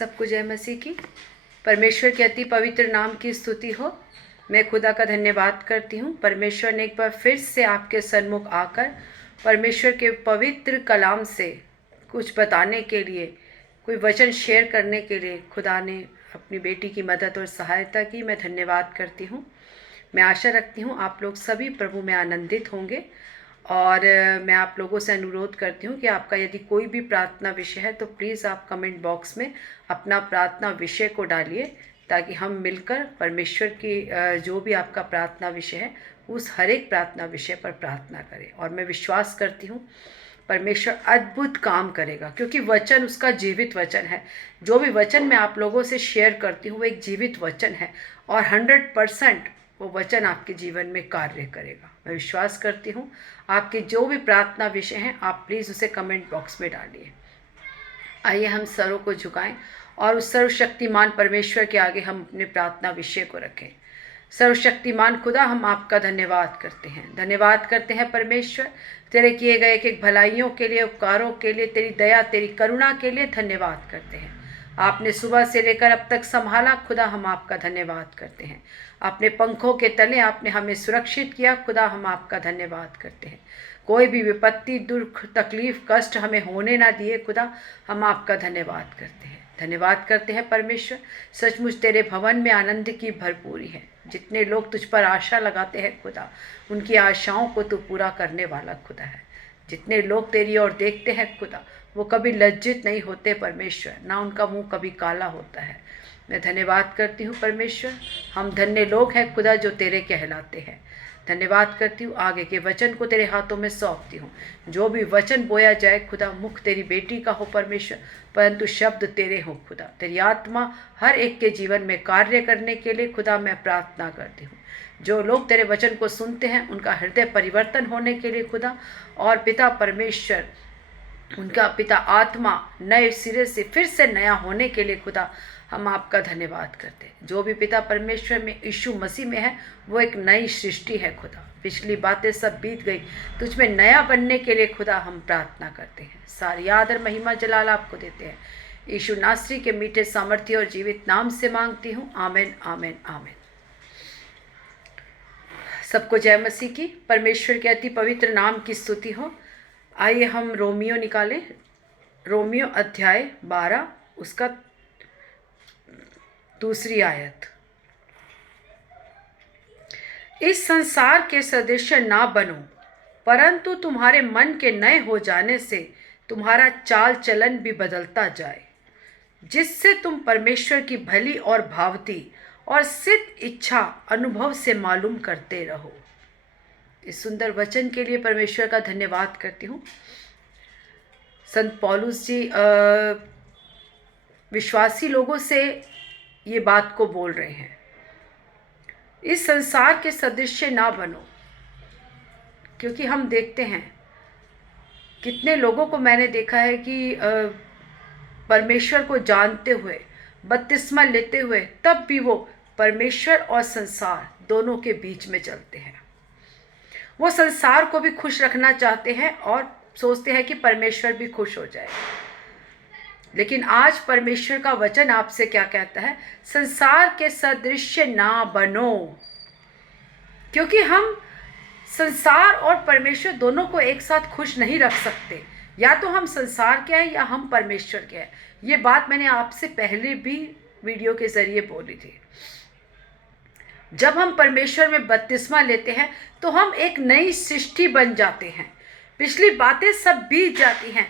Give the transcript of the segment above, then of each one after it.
सबको जय मसीह की। परमेश्वर के अति पवित्र नाम की स्तुति हो। मैं खुदा का धन्यवाद करती हूँ। परमेश्वर ने एक बार फिर से आपके सन्मुख आकर परमेश्वर के पवित्र कलाम से कुछ बताने के लिए, कोई वचन शेयर करने के लिए खुदा ने अपनी बेटी की मदद और सहायता की। मैं धन्यवाद करती हूँ। मैं आशा रखती हूँ आप लोग सभी प्रभु में आनंदित होंगे। और मैं आप लोगों से अनुरोध करती हूँ कि आपका यदि कोई भी प्रार्थना विषय है तो प्लीज़ आप कमेंट बॉक्स में अपना प्रार्थना विषय को डालिए, ताकि हम मिलकर परमेश्वर की जो भी आपका प्रार्थना विषय है उस हर एक प्रार्थना विषय पर प्रार्थना करें। और मैं विश्वास करती हूँ परमेश्वर अद्भुत काम करेगा, क्योंकि वचन उसका जीवित वचन है। जो भी वचन मैं आप लोगों से शेयर करती हूँ वो एक जीवित वचन है और 100% वो वचन आपके जीवन में कार्य करेगा। मैं विश्वास करती हूँ आपके जो भी प्रार्थना विषय हैं आप प्लीज़ उसे कमेंट बॉक्स में डालिए। आइए हम सरों को झुकाएं और उस सर्वशक्तिमान परमेश्वर के आगे हम अपने प्रार्थना विषय को रखें। सर्वशक्तिमान खुदा, हम आपका धन्यवाद करते हैं। धन्यवाद करते हैं परमेश्वर, तेरे किए गए एक भलाइयों के लिए, उपकारों के लिए, तेरी दया, तेरी करुणा के लिए धन्यवाद करते हैं। आपने सुबह से लेकर अब तक संभाला खुदा, हम आपका धन्यवाद करते हैं। अपने पंखों के तले आपने हमें सुरक्षित किया खुदा, हम आपका धन्यवाद करते हैं। कोई भी विपत्ति, दुख, तकलीफ, कष्ट हमें होने ना दिए खुदा, हम आपका धन्यवाद करते हैं। धन्यवाद करते हैं परमेश्वर, सचमुच तेरे भवन में आनंद की भरपूरी है। जितने लोग तुझ पर आशा लगाते हैं खुदा, उनकी आशाओं को तू पूरा करने वाला खुदा है। जितने लोग तेरी ओर देखते हैं खुदा, वो कभी लज्जित नहीं होते परमेश्वर, ना उनका मुंह कभी काला होता है। मैं धन्यवाद करती हूँ परमेश्वर, हम धन्य लोग हैं खुदा जो तेरे कहलाते हैं। धन्यवाद करती हूँ, आगे के वचन को तेरे हाथों में सौंपती हूँ। जो भी वचन बोया जाए खुदा, मुख तेरी बेटी का हो परमेश्वर, परंतु शब्द तेरे हो खुदा। तेरी आत्मा हर एक के जीवन में कार्य करने के लिए खुदा मैं प्रार्थना करती हूँ। जो लोग तेरे वचन को सुनते हैं उनका हृदय परिवर्तन होने के लिए खुदा, और पिता परमेश्वर उनका पिता आत्मा नए सिरे से फिर से नया होने के लिए खुदा हम आपका धन्यवाद करते हैं। जो भी पिता परमेश्वर में यीशु मसीह में है वो एक नई सृष्टि है खुदा। पिछली बातें सब बीत गई, तुझ में नया बनने के लिए खुदा हम प्रार्थना करते हैं। सारी आदर महिमा जलाल आपको देते हैं। यीशु नासरी के मीठे सामर्थ्य और जीवित नाम से मांगती हूँ, आमेन आमेन आमेन। सबको जय मसीह की। परमेश्वर के अति पवित्र नाम की स्तुति हो। आइए हम रोमियो निकालें। रोमियो अध्याय 12 उसका 2 आयत। इस संसार के सदृश ना बनो, परंतु तुम्हारे मन के नए हो जाने से तुम्हारा चाल चलन भी बदलता जाए, जिससे तुम परमेश्वर की भली और भावती और सिद्ध इच्छा अनुभव से मालूम करते रहो। इस सुंदर वचन के लिए परमेश्वर का धन्यवाद करती हूँ। संत पौलुस जी विश्वासी लोगों से ये बात को बोल रहे हैं, इस संसार के सदृश ना बनो। क्योंकि हम देखते हैं कितने लोगों को मैंने देखा है कि परमेश्वर को जानते हुए, बपतिस्मा लेते हुए, तब भी वो परमेश्वर और संसार दोनों के बीच में चलते हैं। वो संसार को भी खुश रखना चाहते हैं और सोचते हैं कि परमेश्वर भी खुश हो जाए। लेकिन आज परमेश्वर का वचन आपसे क्या कहता है? संसार के सदृश्य ना बनो। क्योंकि हम संसार और परमेश्वर दोनों को एक साथ खुश नहीं रख सकते। या तो हम संसार के हैं या हम परमेश्वर के हैं। ये बात मैंने आपसे पहले भी वीडियो के जरिए बोली थी। जब हम परमेश्वर में बपतिस्मा लेते हैं तो हम एक नई सृष्टि बन जाते हैं। पिछली बातें सब बीत जाती हैं।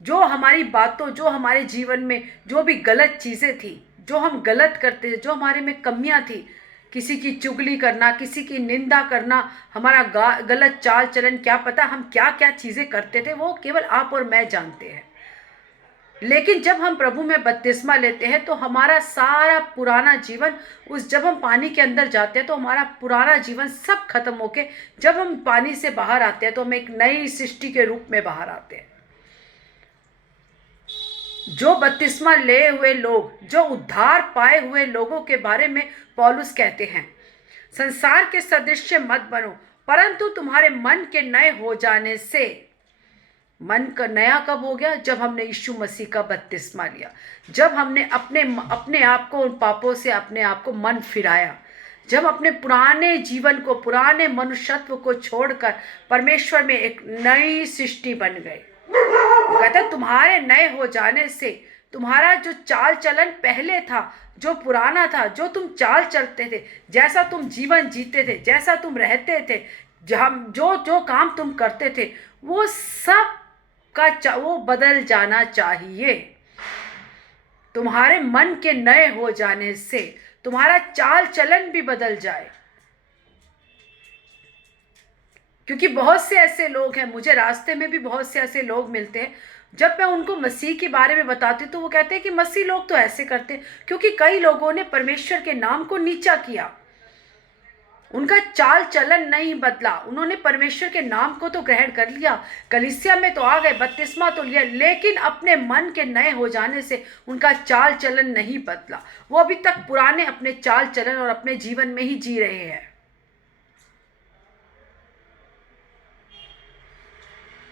जो हमारी बातों, जो हमारे जीवन में जो भी गलत चीज़ें थी, जो हम गलत करते थे, जो हमारे में कमियां थी, किसी की चुगली करना, किसी की निंदा करना, हमारा गलत चाल चलन, क्या पता हम क्या क्या चीज़ें करते थे, वो केवल आप और मैं जानते हैं। लेकिन जब हम प्रभु में बपतिस्मा लेते हैं तो हमारा सारा पुराना जीवन, जब हम पानी के अंदर जाते हैं तो हमारा पुराना जीवन सब खत्म होके जब हम पानी से बाहर आते हैं तो हम एक नई सृष्टि के रूप में बाहर आते हैं। जो बपतिस्मा ले हुए लोग, जो उद्धार पाए हुए लोगों के बारे में पौलुस कहते हैं, संसार के सदृश मत बनो, परंतु तुम्हारे मन के नए हो जाने से मन का नया कब हो गया? जब हमने यीशु मसीह का बपतिस्मा लिया, जब हमने अपने आप को उन पापों से अपने आप को मन फिराया, जब अपने पुराने जीवन को, पुराने मनुष्यत्व को छोड़कर परमेश्वर में एक नई सृष्टि बन गए। वो कहता है तुम्हारे नए हो जाने से तुम्हारा जो चाल चलन पहले था, जो पुराना था, जो तुम चाल चलते थे, जैसा तुम जीवन जीते थे, जैसा तुम रहते थे, जो जो काम तुम करते थे, वो सब वो बदल जाना चाहिए। तुम्हारे मन के नए हो जाने से तुम्हारा चाल चलन भी बदल जाए। क्योंकि बहुत से ऐसे लोग हैं, मुझे रास्ते में भी बहुत से ऐसे लोग मिलते हैं, जब मैं उनको मसीह के बारे में बताती हूँ तो वो कहते हैं कि मसीह लोग तो ऐसे करते हैं। क्योंकि कई लोगों ने परमेश्वर के नाम को नीचा किया, उनका चाल चलन नहीं बदला। उन्होंने परमेश्वर के नाम को तो ग्रहण कर लिया, कलीसिया में तो आ गए, बपतिस्मा तो लिया, लेकिन अपने मन के नए हो जाने से उनका चाल चलन नहीं बदला। वो अभी तक पुराने अपने चाल चलन और अपने जीवन में ही जी रहे हैं।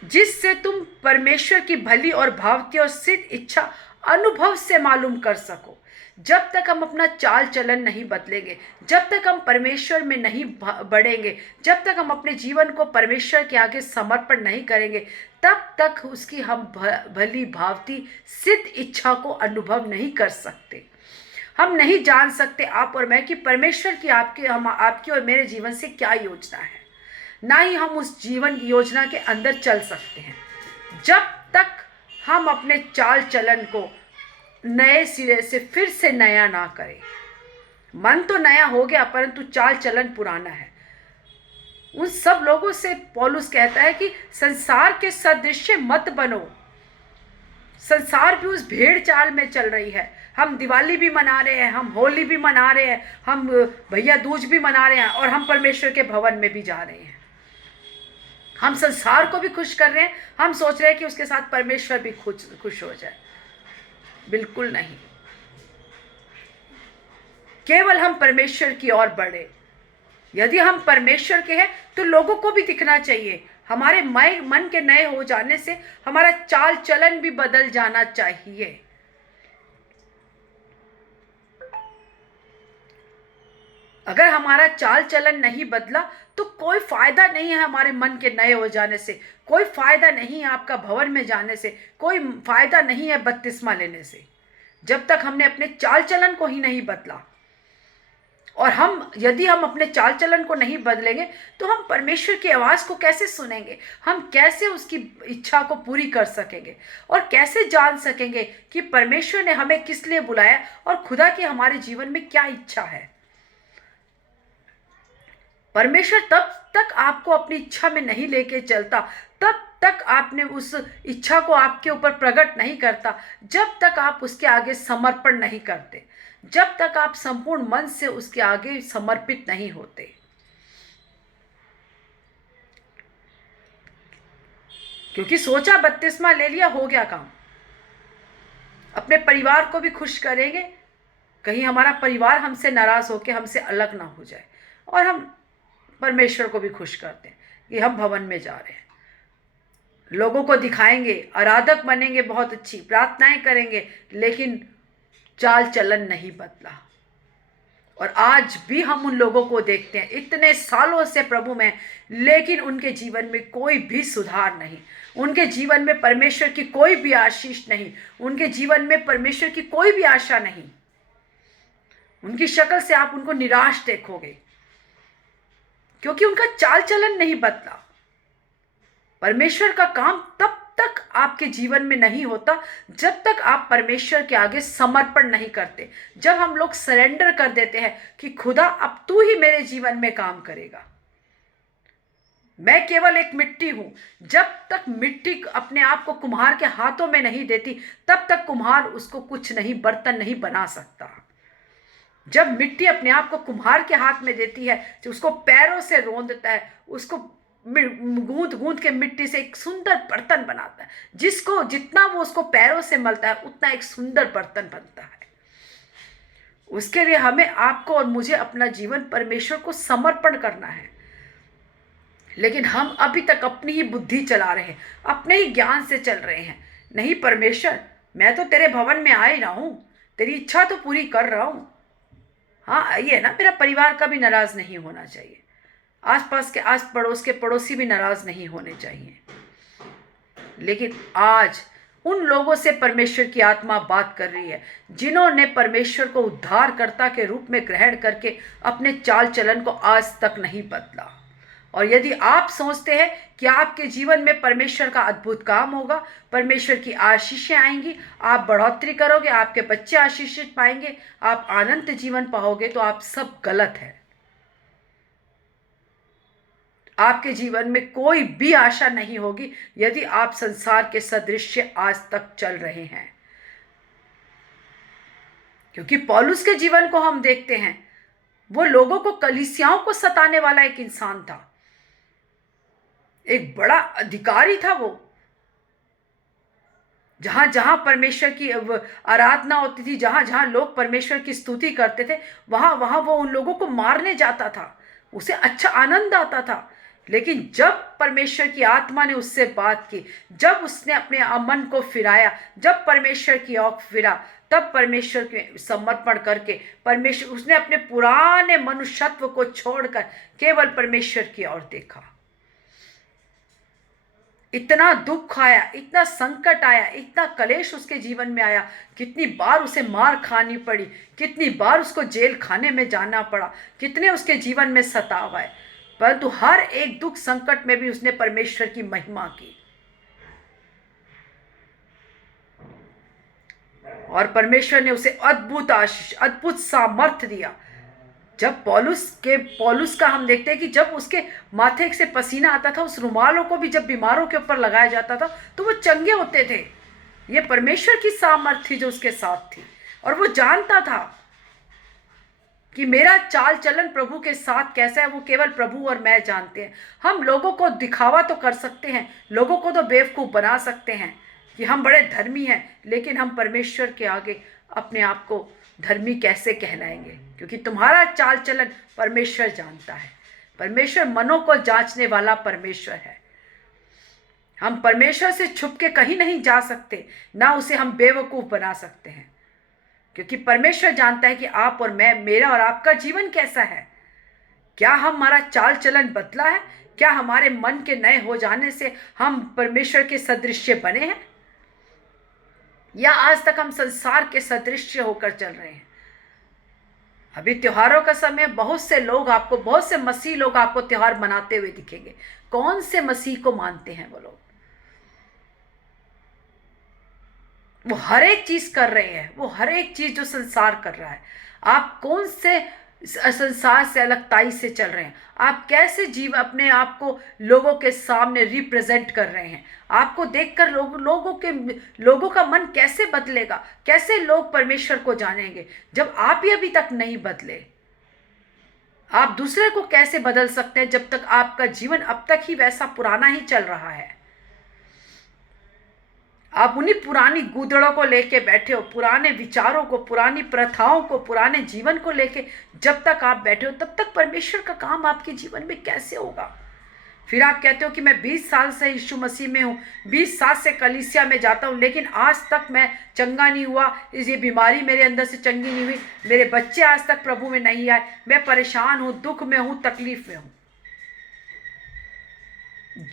जिससे तुम परमेश्वर की भली और भावती और सिद्ध इच्छा अनुभव से मालूम कर सको। जब तक हम अपना चाल चलन नहीं बदलेंगे, जब तक हम परमेश्वर में नहीं बढ़ेंगे, जब तक हम अपने जीवन को परमेश्वर के आगे समर्पण नहीं करेंगे, तब तक उसकी हम भली भावती सिद्ध इच्छा को अनुभव नहीं कर सकते। हम नहीं जान सकते, आप और मैं, कि परमेश्वर की आपकी और मेरे जीवन से क्या योजना है। ना ही हम उस जीवन की योजना के अंदर चल सकते हैं जब तक हम अपने चाल चलन को नए सिरे से फिर से नया ना करें। मन तो नया हो गया परंतु चाल चलन पुराना है। उन सब लोगों से पौलुस कहता है कि संसार के सदृश मत बनो। संसार भी उस भेड़ चाल में चल रही है। हम दिवाली भी मना रहे हैं, हम होली भी मना रहे हैं, हम भैया दूज भी मना रहे हैं, और हम परमेश्वर के भवन में भी जा रहे हैं। हम संसार को भी खुश कर रहे हैं, हम सोच रहे हैं कि उसके साथ परमेश्वर भी खुश हो जाए। बिल्कुल नहीं। केवल हम परमेश्वर की ओर बढ़े। यदि हम परमेश्वर के हैं तो लोगों को भी दिखना चाहिए। हमारे मन के नए हो जाने से हमारा चाल चलन भी बदल जाना चाहिए। अगर हमारा चाल चलन नहीं बदला तो कोई फायदा नहीं है हमारे मन के नए हो जाने से, कोई फायदा नहीं है आपका भवन में जाने से, कोई फायदा नहीं है बपतिस्मा लेने से, जब तक हमने अपने चाल चलन को ही नहीं बदला। और यदि हम अपने चाल चलन को नहीं बदलेंगे तो हम परमेश्वर की आवाज़ को कैसे सुनेंगे, हम कैसे उसकी इच्छा को पूरी कर सकेंगे, और कैसे जान सकेंगे कि परमेश्वर ने हमें किस लिए बुलाया और खुदा की हमारे जीवन में क्या इच्छा है। परमेश्वर तब तक आपको अपनी इच्छा में नहीं लेके चलता, तब तक आपने उस इच्छा को आपके ऊपर प्रकट नहीं करता, जब तक आप उसके आगे समर्पण नहीं करते, जब तक आप संपूर्ण मन से उसके आगे समर्पित नहीं होते। क्योंकि सोचा बपतिस्मा ले लिया, हो गया काम। अपने परिवार को भी खुश करेंगे, कहीं हमारा परिवार हमसे नाराज होकर हमसे अलग ना हो जाए, और हम परमेश्वर को भी खुश करते हैं कि हम भवन में जा रहे हैं। लोगों को दिखाएंगे, आराधक बनेंगे, बहुत अच्छी प्रार्थनाएं करेंगे, लेकिन चाल चलन नहीं बदला। और आज भी हम उन लोगों को देखते हैं इतने सालों से प्रभु में, लेकिन उनके जीवन में कोई भी सुधार नहीं, उनके जीवन में परमेश्वर की कोई भी आशीष नहीं, उनके जीवन में परमेश्वर की कोई भी आशा नहीं। उनकी शक्ल से आप उनको निराश देखोगे, क्योंकि उनका चाल चलन नहीं बदला। परमेश्वर का काम तब तक आपके जीवन में नहीं होता जब तक आप परमेश्वर के आगे समर्पण नहीं करते। जब हम लोग सरेंडर कर देते हैं कि खुदा अब तू ही मेरे जीवन में काम करेगा, मैं केवल एक मिट्टी हूं। जब तक मिट्टी अपने आप को कुम्हार के हाथों में नहीं देती, तब तक कुम्हार उसको कुछ नहीं, बर्तन नहीं बना सकता। जब मिट्टी अपने आप को कुम्हार के हाथ में देती है, जो उसको पैरों से रौंदता है, उसको गूंद गूंद के मिट्टी से एक सुंदर बर्तन बनाता है, जिसको जितना वो उसको पैरों से मलता है उतना एक सुंदर बर्तन बनता है। उसके लिए हमें, आपको और मुझे अपना जीवन परमेश्वर को समर्पण करना है। लेकिन हम अभी तक अपनी ही बुद्धि चला रहे हैं, अपने ही ज्ञान से चल रहे हैं। नहीं परमेश्वर, मैं तो तेरे भवन में आ ही रहा हूँ, तेरी इच्छा तो पूरी कर रहा हूँ। हाँ ये ना, मेरा परिवार का भी नाराज नहीं होना चाहिए, आसपास के आस पड़ोस के पड़ोसी भी नाराज नहीं होने चाहिए। लेकिन आज उन लोगों से परमेश्वर की आत्मा बात कर रही है जिन्होंने परमेश्वर को उद्धारकर्ता के रूप में ग्रहण करके अपने चाल चलन को आज तक नहीं बदला। और यदि आप सोचते हैं कि आपके जीवन में परमेश्वर का अद्भुत काम होगा, परमेश्वर की आशीषें आएंगी, आप बढ़ोतरी करोगे, आपके बच्चे आशीषित पाएंगे, आप आनंद जीवन पाओगे, तो आप सब गलत है। आपके जीवन में कोई भी आशा नहीं होगी यदि आप संसार के सदृश आज तक चल रहे हैं। क्योंकि पौलुस के जीवन को हम देखते हैं, वो लोगों को, कलीसियाओं को सताने वाला एक इंसान था, एक बड़ा अधिकारी था। वो जहां जहां परमेश्वर की आराधना होती थी, जहां जहां लोग परमेश्वर की स्तुति करते थे, वहां वहां वो उन लोगों को मारने जाता था। उसे अच्छा आनंद आता था। लेकिन जब परमेश्वर की आत्मा ने उससे बात की, जब उसने अपने मन को फिराया, जब परमेश्वर की ओर फिरा, तब परमेश्वर के समर्पण करके परमेश्वर, उसने अपने पुराने मनुष्यत्व को छोड़कर केवल परमेश्वर की ओर देखा। इतना दुख आया, इतना संकट आया, इतना कलेश उसके जीवन में आया, कितनी बार उसे मार खानी पड़ी, कितनी बार उसको जेल खाने में जाना पड़ा, कितने उसके जीवन में सताव आए, परंतु हर एक दुख संकट में भी उसने परमेश्वर की महिमा की। और परमेश्वर ने उसे अद्भुत आशीष, अद्भुत सामर्थ्य दिया। जब पौलुस का हम देखते हैं कि जब उसके माथे से पसीना आता था, उस रुमालों को भी जब बीमारों के ऊपर लगाया जाता था तो वो चंगे होते थे। ये परमेश्वर की सामर्थ्य थी जो उसके साथ थी। और वो जानता था कि मेरा चाल चलन प्रभु के साथ कैसा है, वो केवल प्रभु और मैं जानते हैं। हम लोगों को दिखावा तो कर सकते हैं, लोगों को तो बेवकूफ़ बना सकते हैं कि हम बड़े धर्मी हैं, लेकिन हम परमेश्वर के आगे अपने आप को धर्मी कैसे कहलाएंगे? क्योंकि तुम्हारा चाल चलन परमेश्वर जानता है। परमेश्वर मनों को जांचने वाला परमेश्वर है। हम परमेश्वर से छुप के कहीं नहीं जा सकते, ना उसे हम बेवकूफ़ बना सकते हैं, क्योंकि परमेश्वर जानता है कि आप और मैं, मेरा और आपका जीवन कैसा है। क्या हमारा चाल चलन बदला है? क्या हमारे मन के नए हो जाने से हम परमेश्वर के सदृश्य बने हैं, या आज तक हम संसार के सदृश्य होकर चल रहे हैं? अभी त्योहारों का समय, बहुत से लोग आपको, बहुत से मसीह लोग आपको त्योहार मनाते हुए दिखेंगे। कौन से मसीह को मानते हैं वो लोग? वो हर एक चीज कर रहे हैं, वो हर एक चीज जो संसार कर रहा है। आप कौन से संसार से अलगताई से चल रहे हैं? आप कैसे अपने आप को लोगों के सामने रिप्रेजेंट कर रहे हैं? आपको देखकर लोगों का मन कैसे बदलेगा? कैसे लोग परमेश्वर को जानेंगे जब आप ही अभी तक नहीं बदले? आप दूसरे को कैसे बदल सकते हैं जब तक आपका जीवन अब तक ही वैसा पुराना ही चल रहा है? आप उन्हीं पुरानी गूदड़ों को लेके बैठे हो, पुराने विचारों को, पुरानी प्रथाओं को, पुराने जीवन को लेके जब तक आप बैठे हो, तब तक परमेश्वर का काम आपके जीवन में कैसे होगा? फिर आप कहते हो कि मैं 20 साल से यीशु मसीह में हूँ, 20 साल से कलीसिया में जाता हूँ, लेकिन आज तक मैं चंगा नहीं हुआ, ये बीमारी मेरे अंदर से चंगी नहीं हुई, मेरे बच्चे आज तक प्रभु में नहीं आए, मैं परेशान हूँ, दुख में हूँ, तकलीफ में हूँ।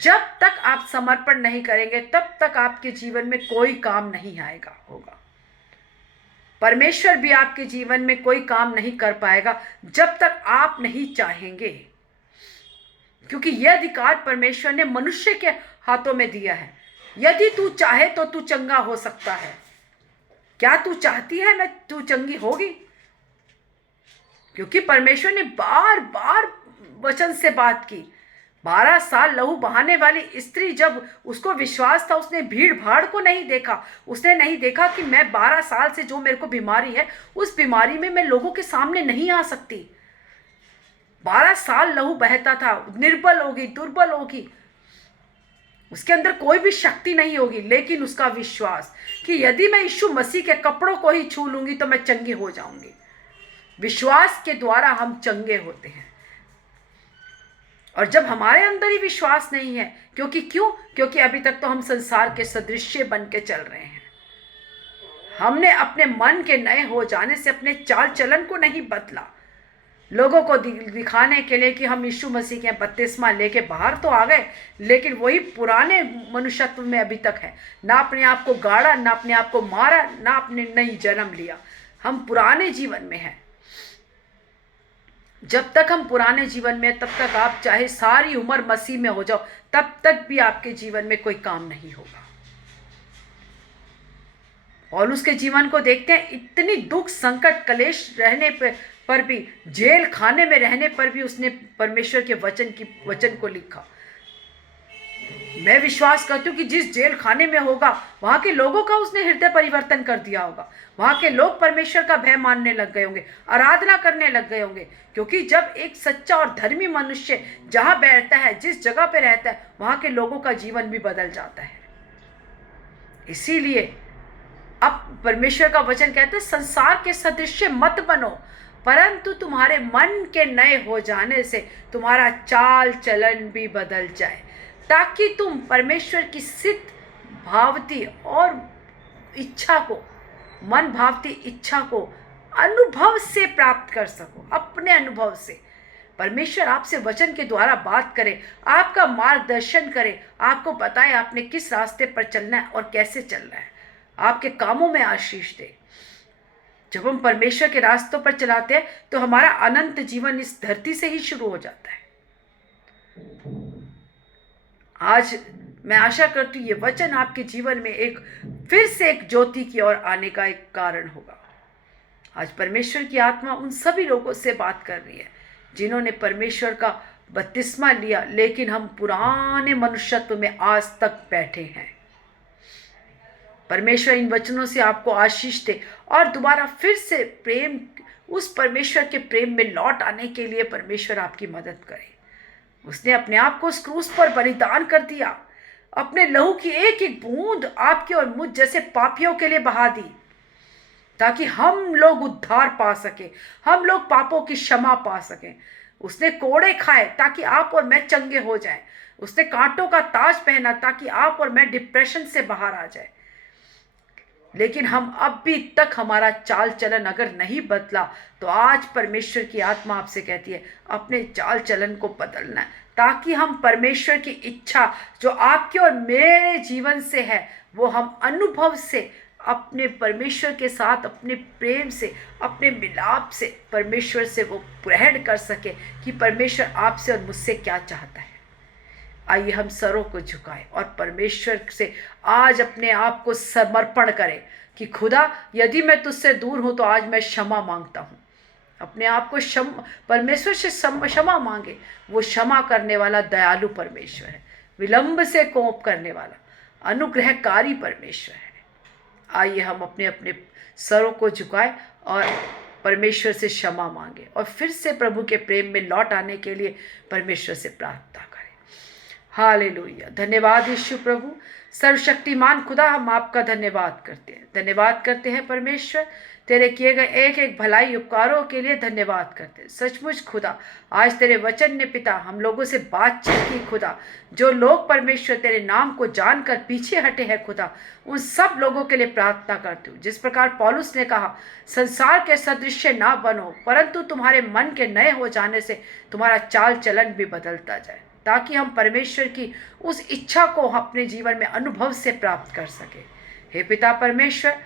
जब तक आप समर्पण नहीं करेंगे तब तक आपके जीवन में कोई काम नहीं आएगा होगा। परमेश्वर भी आपके जीवन में कोई काम नहीं कर पाएगा जब तक आप नहीं चाहेंगे, क्योंकि यह अधिकार परमेश्वर ने मनुष्य के हाथों में दिया है। यदि तू चाहे तो तू चंगा हो सकता है। क्या तू चाहती है तू चंगी होगी? क्योंकि परमेश्वर ने बार बार वचन से बात की। 12 साल लहू बहाने वाली स्त्री, जब उसको विश्वास था, उसने भीड़ भाड़ को नहीं देखा। उसने नहीं देखा कि मैं 12 साल से जो मेरे को बीमारी है, उस बीमारी में मैं लोगों के सामने नहीं आ सकती। 12 साल लहू बहता था, निर्बल होगी, दुर्बल होगी, उसके अंदर कोई भी शक्ति नहीं होगी, लेकिन उसका विश्वास कि यदि मैं यीशु मसीह के कपड़ों को ही छू लूंगी तो मैं चंगी हो जाऊंगी। विश्वास के द्वारा हम चंगे होते हैं। और जब हमारे अंदर ही विश्वास नहीं है, क्योंकि अभी तक तो हम संसार के सदृश्य बन के चल रहे हैं। हमने अपने मन के नए हो जाने से अपने चाल चलन को नहीं बदला। लोगों को दिखाने के लिए कि हम यीशु मसीह के बपतिस्मा लेके बाहर तो आ गए, लेकिन वही पुराने मनुष्यत्व में अभी तक है। ना अपने आप को गाड़ा, ना अपने आप को मारा, ना अपने नई जन्म लिया। हम पुराने जीवन में हैं। जब तक हम पुराने जीवन में, तब तक आप चाहे सारी उम्र मसीह में हो जाओ, तब तक भी आपके जीवन में कोई काम नहीं होगा। और उसके जीवन को देखते हैं, इतनी दुख संकट कलेश रहने पर भी, जेल खाने में रहने पर भी उसने परमेश्वर के वचन को लिखा। मैं विश्वास करती हूँ कि जिस जेल खाने में होगा, वहां के लोगों का उसने हृदय परिवर्तन कर दिया होगा। वहां के लोग परमेश्वर का भय मानने लग गए होंगे, आराधना करने लग गए होंगे। क्योंकि जब एक सच्चा और धर्मी मनुष्य जहां बैठता है, जिस जगह पे रहता है, वहां के लोगों का जीवन भी बदल जाता है। इसीलिए अब परमेश्वर का वचन कहते हैं, संसार के सदृश मत बनो, परंतु तुम्हारे मन के नए हो जाने से तुम्हारा चाल चलन भी बदल जाए, ताकि तुम परमेश्वर की सिद्ध भावती और इच्छा को, मन भावती इच्छा को अनुभव से प्राप्त कर सको। अपने अनुभव से परमेश्वर आपसे वचन के द्वारा बात करे, आपका मार्गदर्शन करे, आपको बताए आपने किस रास्ते पर चलना है और कैसे चलना है, आपके कामों में आशीष दे। जब हम परमेश्वर के रास्तों पर चलाते हैं तो हमारा अनंत जीवन इस धरती से ही शुरू हो जाता है। आज मैं आशा करती हूँ ये वचन आपके जीवन में फिर से एक ज्योति की ओर आने का एक कारण होगा। आज परमेश्वर की आत्मा उन सभी लोगों से बात कर रही है जिन्होंने परमेश्वर का बपतिस्मा लिया, लेकिन हम पुराने मनुष्यत्व में आज तक बैठे हैं। परमेश्वर इन वचनों से आपको आशीष दे और दोबारा फिर से प्रेम, उस परमेश्वर के प्रेम में लौट आने के लिए परमेश्वर आपकी मदद करे। उसने अपने आप को उस क्रूस पर बलिदान कर दिया, अपने लहू की एक एक बूंद आपके और मुझ जैसे पापियों के लिए बहा दी, ताकि हम लोग उद्धार पा सके, हम लोग पापों की क्षमा पा सकें। उसने कोड़े खाए ताकि आप और मैं चंगे हो जाएं। उसने कांटों का ताज पहना ताकि आप और मैं डिप्रेशन से बाहर आ जाए। लेकिन हम अब भी तक हमारा चाल चलन अगर नहीं बदला, तो आज परमेश्वर की आत्मा आपसे कहती है अपने चाल चलन को बदलना है, ताकि हम परमेश्वर की इच्छा जो आपके और मेरे जीवन से है, वो हम अनुभव से, अपने परमेश्वर के साथ, अपने प्रेम से, अपने मिलाप से परमेश्वर से वो ग्रहण कर सके कि परमेश्वर आपसे और मुझसे क्या चाहता है। आइए हम सरों को झुकाएं और परमेश्वर से आज अपने आप को समर्पण करें कि खुदा, यदि मैं तुझसे दूर हूं तो आज मैं क्षमा मांगता हूं। अपने आप को परमेश्वर से क्षमा मांगे। वो क्षमा करने वाला दयालु परमेश्वर है, विलंब से कोप करने वाला अनुग्रहकारी परमेश्वर है। आइए हम अपने अपने सरों को झुकाएं और परमेश्वर से क्षमा मांगे और फिर से प्रभु के प्रेम में लौट आने के लिए परमेश्वर से प्रार्थना करें। हालेलुया। धन्यवाद यीशु प्रभु, सर्वशक्तिमान खुदा, हम आपका धन्यवाद करते हैं। धन्यवाद करते हैं परमेश्वर, तेरे किए गए एक एक भलाई उपकारों के लिए धन्यवाद करते हैं। सचमुच खुदा, आज तेरे वचन ने पिता हम लोगों से बातचीत की खुदा। जो लोग परमेश्वर तेरे नाम को जानकर पीछे हटे हैं खुदा, उन सब लोगों के लिए प्रार्थना करती हूँ। जिस प्रकार पौलुस ने कहा, संसार के सदृश ना बनो, परंतु तुम्हारे मन के नए हो जाने से तुम्हारा चाल चलन भी बदलता जाए, ताकि हम परमेश्वर की उस इच्छा को अपने जीवन में अनुभव से प्राप्त कर सके। हे पिता परमेश्वर,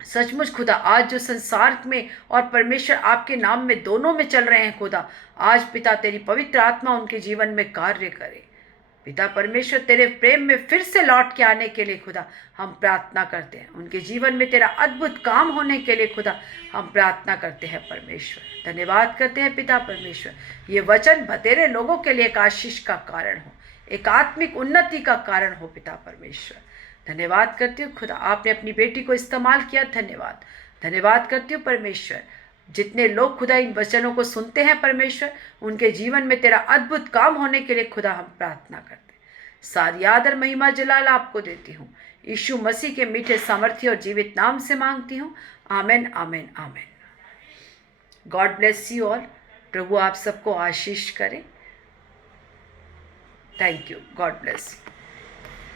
सचमुच खुदा, आज जो संसार में और परमेश्वर आपके नाम में दोनों में चल रहे हैं खुदा, आज पिता तेरी पवित्र आत्मा उनके जीवन में कार्य करे। पिता परमेश्वर, तेरे प्रेम में फिर से लौट के आने के लिए खुदा हम प्रार्थना करते हैं। उनके जीवन में तेरा अद्भुत काम होने के लिए खुदा हम प्रार्थना करते हैं परमेश्वर। धन्यवाद करते हैं पिता परमेश्वर, ये वचन बतेरे लोगों के लिए एक आशीष का कारण हो, एक आत्मिक उन्नति का कारण हो। पिता परमेश्वर, धन्यवाद करती हूँ खुदा, आपने अपनी बेटी को इस्तेमाल किया। धन्यवाद, धन्यवाद करती हूँ परमेश्वर। जितने लोग खुदा इन वचनों को सुनते हैं परमेश्वर, उनके जीवन में तेरा अद्भुत काम होने के लिए खुदा हम प्रार्थना करते हैं। सारी आदर महिमा जलाल आपको देती हूँ, यीशु मसीह के मीठे सामर्थ्य और जीवित नाम से मांगती हूँ। Amen, amen, amen. God bless you all. प्रभु आप सबको आशीष करें। Thank you, God bless.